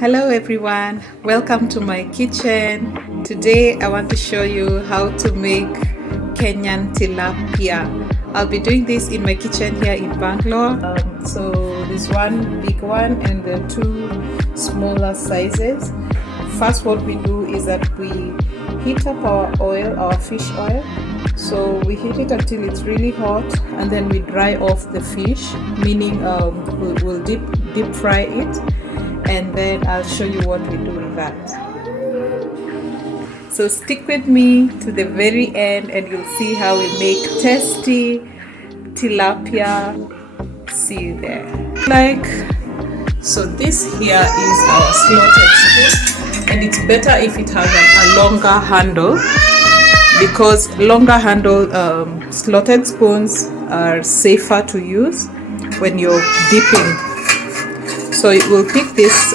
Hello everyone, welcome to my kitchen. Today I want to show you how to make Kenyan tilapia. I'll be doing this in my kitchen here in Bangalore. So there's one big one and the two smaller sizes. First, what we do is that we heat up our oil, our fish oil. So we heat it until it's really hot, and then we dry off the fish, meaning we'll deep fry it, and then I'll show you what we do with that. So stick with me to the very end and you'll see how we make tasty tilapia. See you there. So this here is our slotted spoon, and it's better if it has a longer handle, because longer handle slotted spoons are safer to use when you're dipping. So we'll pick this,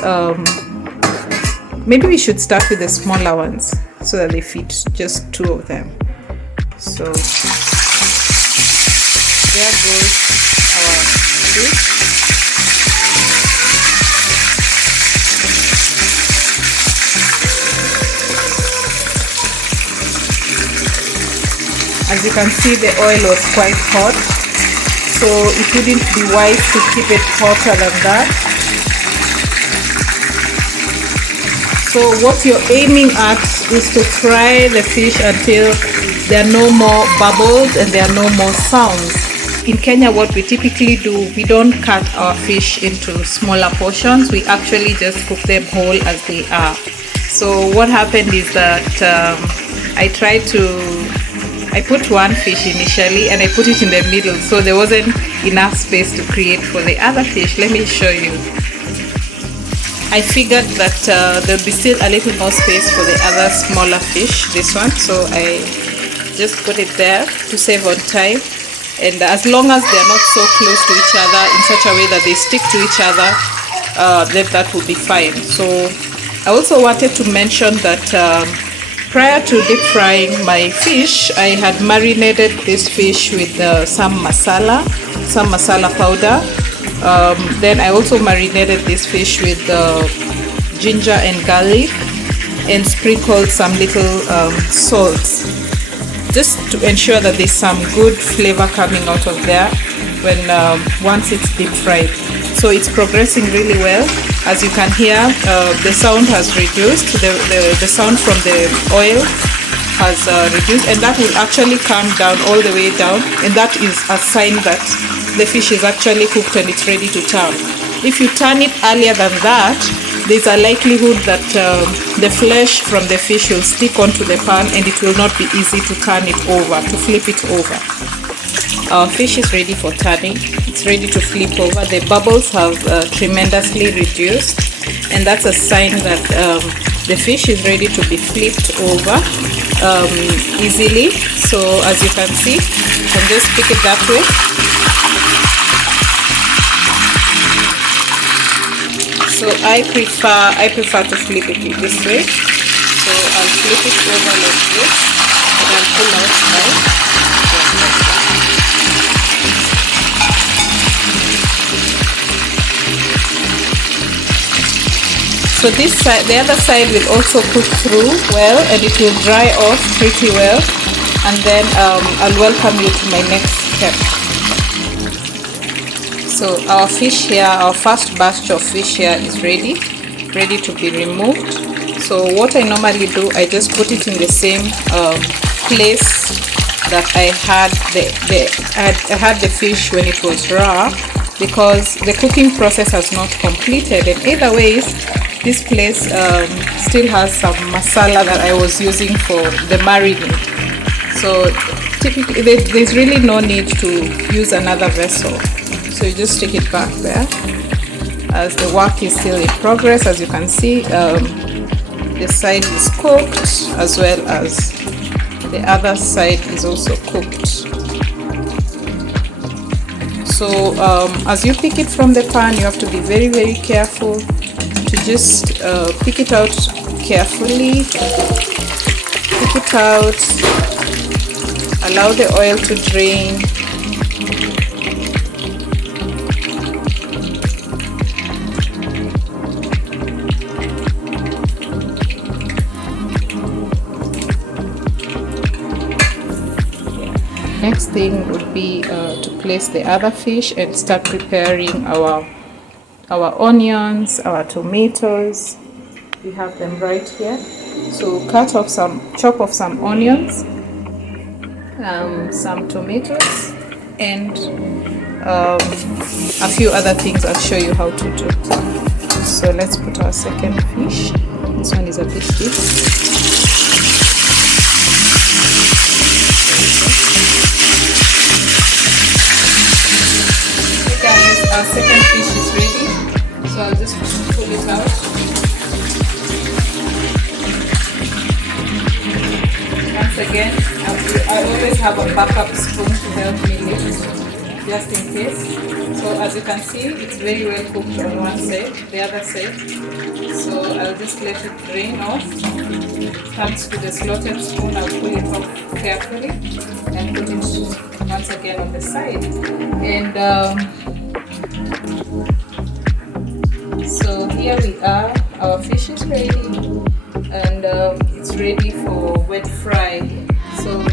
maybe we should start with the smaller ones so that they fit just two of them. So there goes our fish. As you can see, the oil was quite hot, so it wouldn't be wise to keep it hotter than that. So what you're aiming at is to fry the fish until there are no more bubbles and there are no more sounds. In Kenya, what we typically do, we don't cut our fish into smaller portions. We actually just cook them whole as they are. So what happened is that I put one fish initially and I put it in the middle, so there wasn't enough space to create for the other fish. Let me show you. I figured that there'll be still a little more space for the other smaller fish, this one, so I just put it there to save on time. And as long as they're not so close to each other in such a way that they stick to each other, then that will be fine. So I also wanted to mention that prior to deep frying my fish, I had marinated this fish with some masala powder. Then I also marinated this fish with ginger and garlic and sprinkled some little salt, just to ensure that there's some good flavor coming out of there when once it's deep fried. So it's progressing really well. As you can hear, the sound has reduced, the sound from the oil has reduced, and that will actually come down all the way down, and that is a sign that the fish is actually cooked and it's ready to turn. If you turn it earlier than that, there's a likelihood that the flesh from the fish will stick onto the pan and it will not be easy to turn it over, to flip it over. Our fish is ready for turning. It's ready to flip over. The bubbles have tremendously reduced, and that's a sign that the fish is ready to be flipped over easily. So as you can see, you can just pick it that way. So I prefer to flip it this way. So I'll flip it over like this, and I'll pull out my. So this side, the other side will also cook through well, and it will dry off pretty well, and then I'll welcome you to my next step. So our fish here, our first batch of fish here is ready to be removed. So what I normally do, I just put it in the same place that I had the fish when it was raw, because the cooking process has not completed, and either ways this place still has some masala that I was using for the marinade. So typically there's really no need to use another vessel. So you just take it back there as the work is still in progress. As you can see, the side is cooked as well as the other side is also cooked. So as you pick it from the pan, you have to be very, very careful to just pick it out carefully. Pick it out, allow the oil to drain. thing would be to place the other fish and start preparing our onions, our tomatoes. We have them right here. So chop off some onions, some tomatoes, and a few other things I'll show you how to do. So let's put our second fish. This one is a bit big. Okay guys, our second fish is ready. So I'll just pull it out. Once again, I always have a backup spoon to help me lift, just in case. So as you can see, it's very well cooked on one side, the other side. So I'll just let it drain off. Thanks to the slotted spoon, I'll pull it off carefully and put it once again on the side. And so here we are, our fish is ready, and it's ready for wet fry. So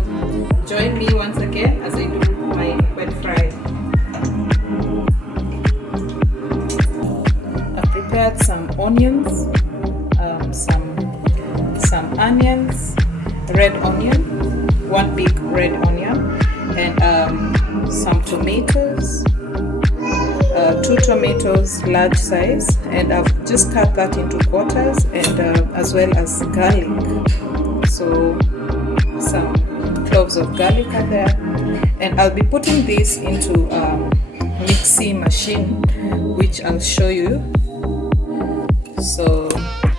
join me once again as I do my wet fry. I've prepared some onions, some onions, red onion, one big red onion, and some tomatoes, 2 tomatoes large size, and I've just cut that into quarters, and as well as garlic. So some cloves of garlic are there, and I'll be putting this into a mixing machine, which I'll show you. So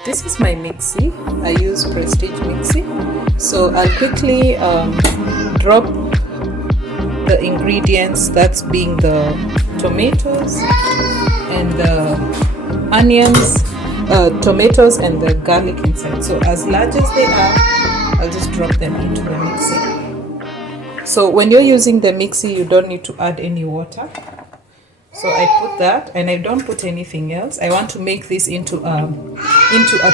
this is my mixie. I use Prestige mixie. So I'll quickly drop the ingredients, that's being the tomatoes and the onions, tomatoes and the garlic inside. So as large as they are, I'll just drop them into the mixie. So when you're using the mixie, you don't need to add any water. So I put that, and I don't put anything else. I want to make this into a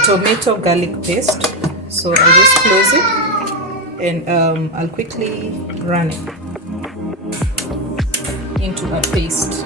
tomato garlic paste. So I'll just close it, and I'll quickly run it into a paste.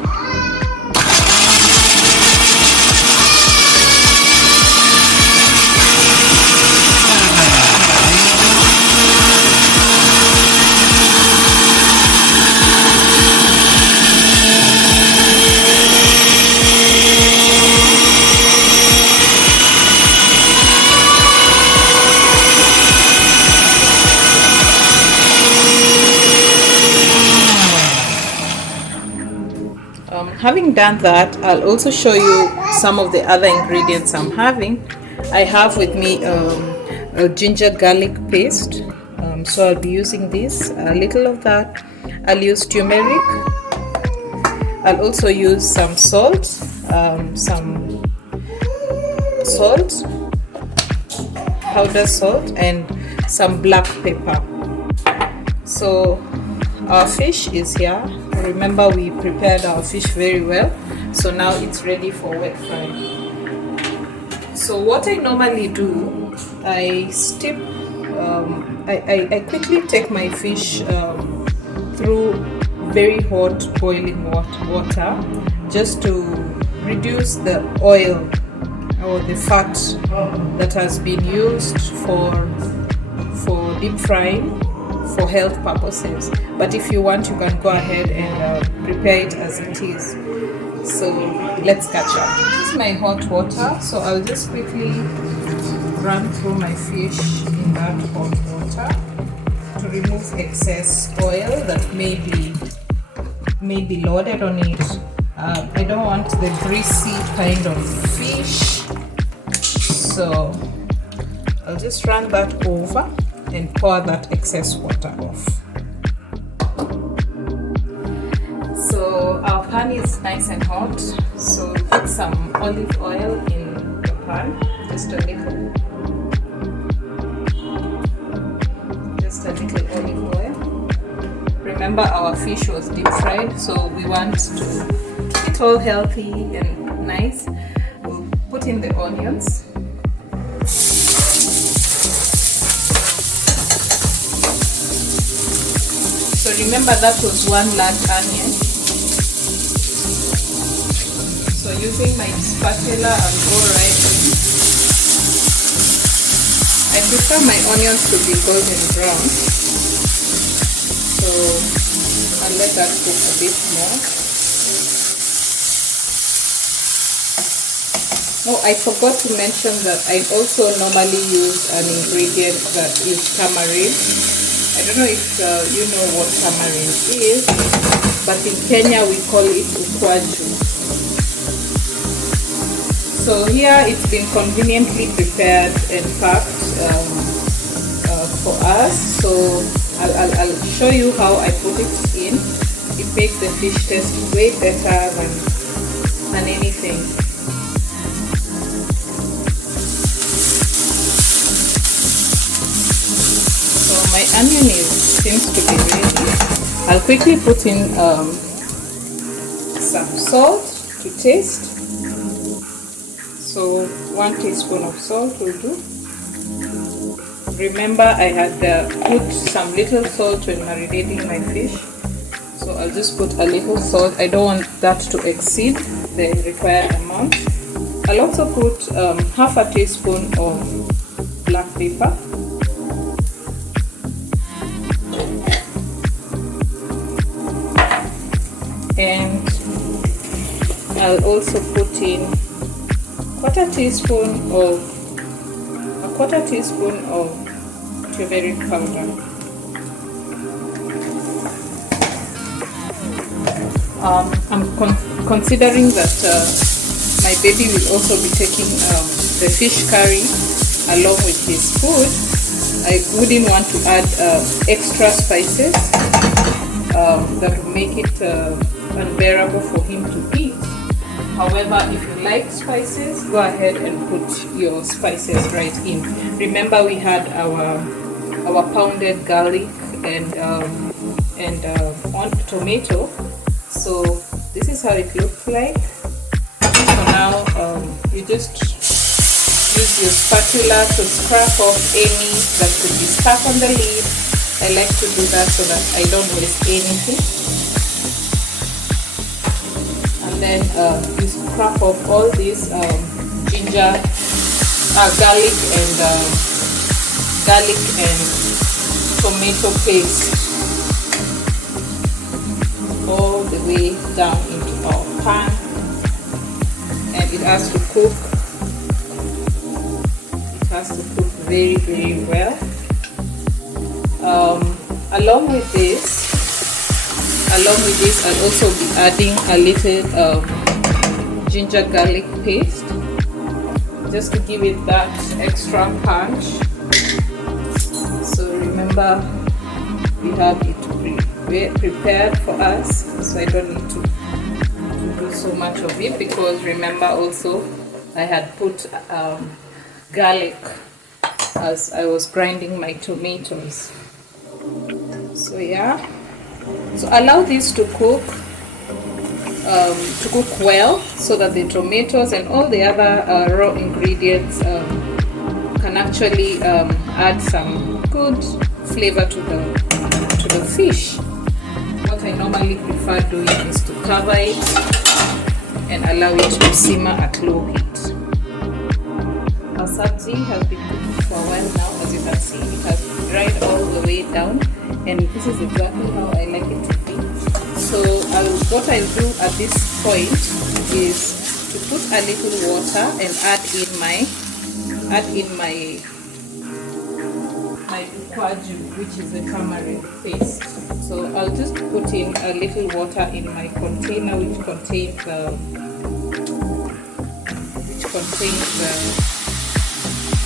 Having done that, I'll also show you some of the other ingredients I'm having. I have with me a ginger garlic paste, so I'll be using this, a little of that. I'll use turmeric. I'll also use some salt, powdered salt, and some black pepper. So our fish is here. Remember, we prepared our fish very well, so now it's ready for wet fry. So what I normally do, I quickly take my fish through very hot boiling water, just to reduce the oil or the fat that has been used for deep frying for health purposes. But if you want, you can go ahead and prepare it as it is. So let's catch up. This is my hot water, so I'll just quickly run through my fish in that hot water to remove excess oil that may be loaded on it. I don't want the greasy kind of fish, so I'll just run that over and pour that excess water off. So our pan is nice and hot, so put some olive oil in the pan, just a little olive oil. Remember, our fish was deep fried, so we want to keep it all healthy and nice. We'll put in the onions. So remember that was 1 large onion. So using my spatula, I'll go right. I prefer my onions to be golden brown. So I'll let that cook a bit more. Oh, I forgot to mention that I also normally use an ingredient that is tamarind. I don't know if you know what tamarind is, but in Kenya we call it ukwaju. So here it's been conveniently prepared and packed for us. So I'll show you how I put it in. It makes the fish taste way better than anything. So my onion seems to be ready. I'll quickly put in some salt to taste. So 1 teaspoon of salt will do. Remember I had put some little salt when marinating my fish. So I'll just put a little salt. I don't want that to exceed the required amount. I'll also put half a teaspoon of black pepper. And I'll also put in a quarter teaspoon of turmeric powder. I'm considering that my baby will also be taking the fish curry along with his food. I wouldn't want to add extra spices that will make it unbearable for him to eat. However, if you like spices, go ahead and put your spices right in. Remember, we had our pounded garlic and tomato. So this is how it looks like. So now you just use your spatula to scrape off any that could be stuck on the lid. I like to do that so that I don't waste anything. And then you scrape off all this ginger, garlic and tomato paste all the way down into our pan, and it has to cook. It has to cook very, very well. Along with this, I'll also be adding a little ginger garlic paste just to give it that extra punch. So remember, we have it prepared for us, so I don't need to do so much of it, because remember also I had put garlic as I was grinding my tomatoes. So yeah, so allow this to cook well, so that the tomatoes and all the other raw ingredients can actually add some good flavor to the fish. What I normally prefer doing is to cover it and allow it to simmer at low heat. Our sabzi has been cooking for a while now. As you can see, it has dried all the way down, and this is exactly how I like it to be. So what I'll do at this point is to put a little water and add in my ukwaju, which is a tamarind paste. So I'll just put in a little water in my container, which contains the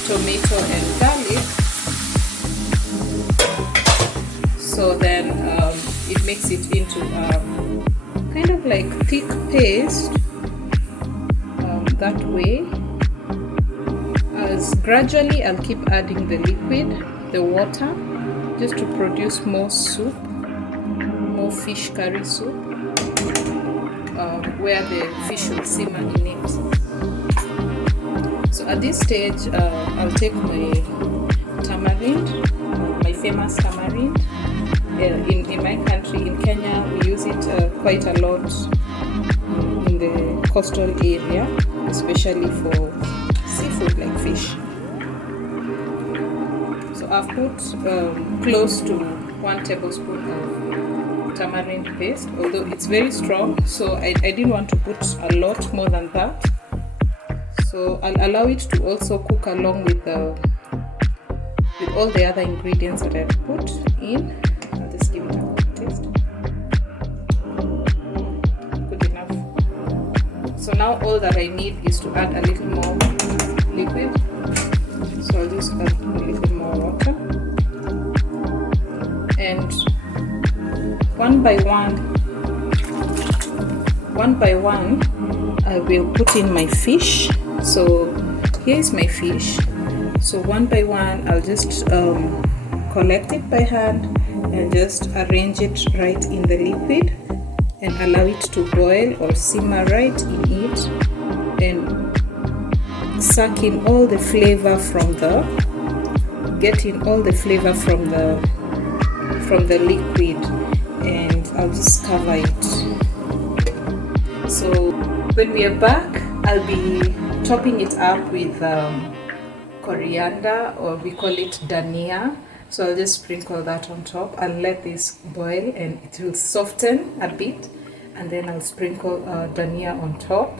tomato and garlic. So then it makes it into kind of like thick paste that way. As gradually I'll keep adding the liquid, the water, just to produce more soup, more fish curry soup, where the fish will simmer in it. So at this stage, I'll take my tamarind, my famous tamarind, in my country, in Kenya, we use it quite a lot in the coastal area, especially for seafood like fish. So I've put close to 1 tablespoon of tamarind paste, although it's very strong, so I didn't want to put a lot more than that. So I'll allow it to also cook along with all the other ingredients that I've put in. I'll just give it a quick taste. Good enough. So now all that I need is to add a little more liquid. So I'll just add a little more water. And one by one, I will put in my fish. So here's my fish. So one by one, I'll just collect it by hand and just arrange it right in the liquid and allow it to boil or simmer right in it, and suck in all the flavor from the liquid, and I'll just cover it. So when we are back, I'll be topping it up with coriander, or we call it dania. So I'll just sprinkle that on top. I'll let this boil and it will soften a bit, and then I'll sprinkle dania on top,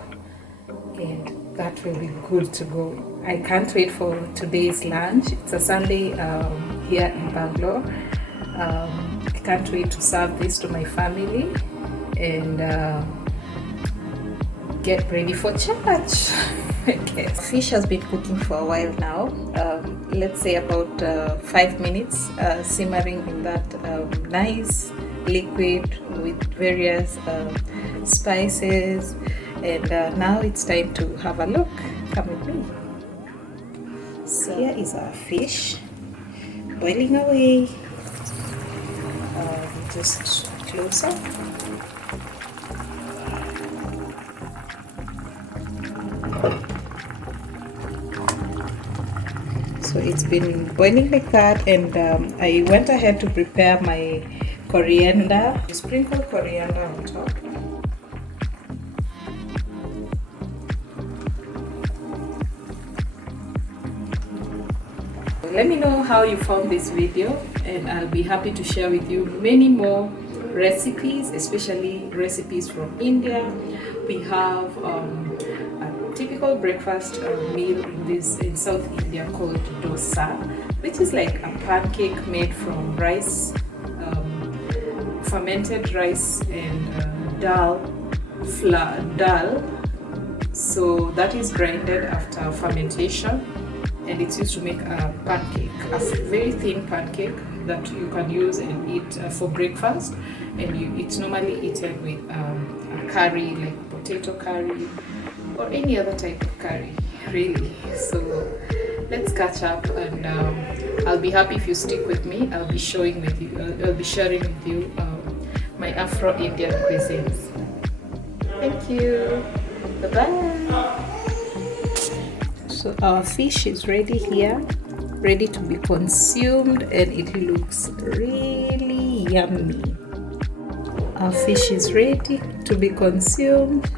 and that will be good to go. I can't wait for today's lunch. It's a Sunday here in Bangalore. I can't wait to serve this to my family and get ready for church. Okay. Fish has been cooking for a while now, let's say about 5 minutes, simmering in that nice liquid with various spices, and now it's time to have a look. Come with me. So here is our fish boiling away. Just close up. So it's been boiling like that, and I went ahead to prepare my coriander. Sprinkle coriander on top. Let me know how you found this video, and I'll be happy to share with you many more recipes, especially recipes from India. We have typical breakfast meal in South India called dosa, which is like a pancake made from rice, fermented rice, and dal. So that is grinded after fermentation, and it's used to make a pancake, a very thin pancake that you can use and eat for breakfast. And it's normally eaten with a curry, like potato curry, or any other type of curry, really. So let's catch up, and I'll be happy if you stick with me. I'll be sharing with you my Afro-Indian cuisines. Thank you. Bye-bye. So our fish is ready here, ready to be consumed, and it looks really yummy. Our fish is ready to be consumed.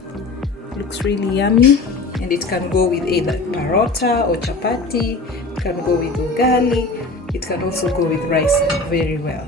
Looks really yummy, and it can go with either parota or chapati. It can go with ugali. It can also go with rice very well.